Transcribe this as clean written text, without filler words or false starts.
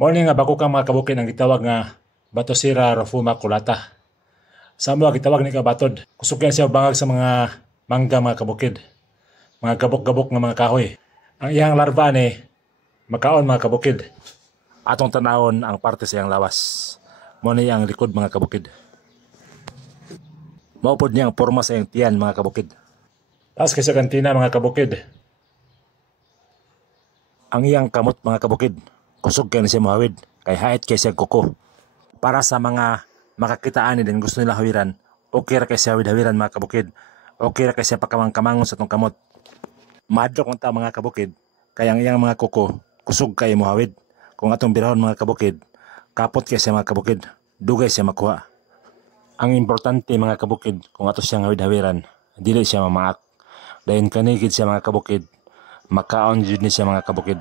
Morning nga bako kang mga kabukid ang gitawag nga Batocera rufuma culata. Sa mo gitawag ni kabatod. Kusog yan siya bangag sa mga mangga mga kabukid. Mga gabok-gabok nga mga kahoy. Ang iyang larva ni makaon mga kabukid. Atong tanawon ang parte sa iyang lawas. Mo ni ang likod mga kabukid. Maupod niya ang porma sa iyang tiyan mga kabukid. Taas kay sa kantina mga kabukid. Ang iyang kamot mga kabukid. Kusog kay na siya mahawid. Kay hait kay siya kuko. Para sa mga makakitaan din gusto nila hawiran, okay ra kay siya hawiran mga kabukid. Okay ra kay siya pakamang-kamangon sa tong kamot. Madlok man ta mga kabukid. Kaya ang iyang mga kuko kusog kay mohawid. Kung atong birahon mga kabukid, kapot kay siya mga kabukid. Dugay siya makuha. Ang importante mga kabukid, kung ato siyang hawid-hawiran, dili siya mamaak. Dayon kanigid siya mga kabukid, makaon jud ni siya mga kabukid.